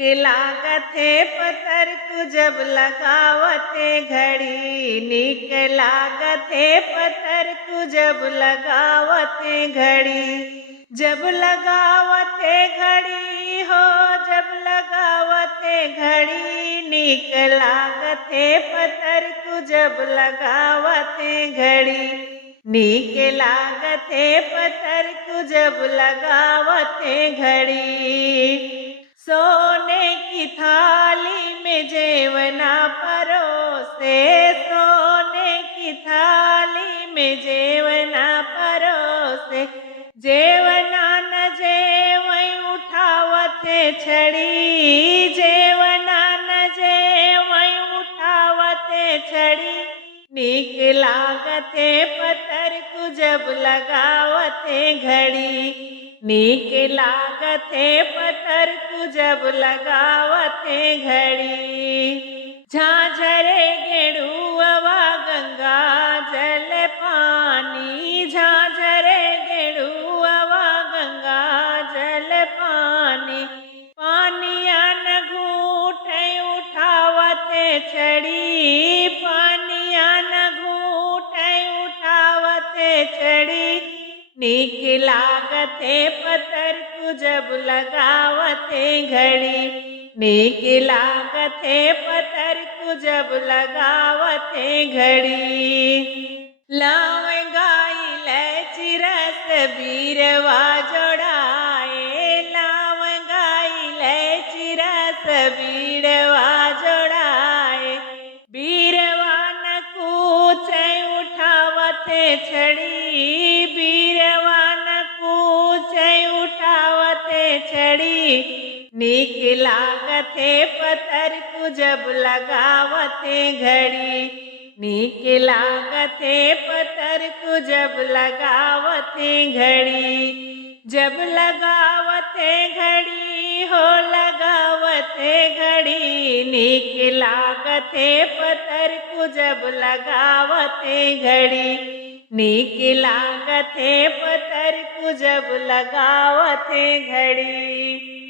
लागत है पत्थर तू जब लगावते घड़ी, नीक लागत है पत्थर तू जब लगावते घड़ी। जब लगावते घड़ी हो, जब लगावते घड़ी, नीक लागत है पत्थर तू जब लगावते घड़ी। नीक लागत है पत्थर तू जब लगावते घड़ी। सोने की थाली में जेवना परोसे, सोने की थाली में जेवना परोसे, जेवना न जेवई उठावते छड़ी, जेवना न जेवई उठावते छड़ी। नीक लागते पत्थर तू जब लगावते घड़ी, नीक लागते पत्थर तू जब लगावते घड़ी। झांझरे गेड़ुआ गंगा जल पानी, झांझरे गेड़ुआ गंगा जल पानी, पानिया न घूटे उठावते छड़ी, पानिया न घूटे उठावते छड़ी। नीक लागते पत्थर तू जब लगावते घड़ी, नीक लागते पत्थर तू जब लगावते घड़ी। लवंगा इलायची रस बीरवा जोड़ाए, लवंगा इलायची रस बीरवा जोड़ाए, बीरवा न कूचे उठावते छड़ी, बीरवा न कूचे उठावते छड़ी। नीक लागते पत्थर तू जब लगावते घड़ी, नीक लागते पत्थर तू जब लगावते घड़ी। जब लगावते घड़ी हो, लगावते घड़ी, नीक लागते पत्थर तू जब लगावते घड़ी, नीक लागते पत्थर तू जब लगावते घड़ी।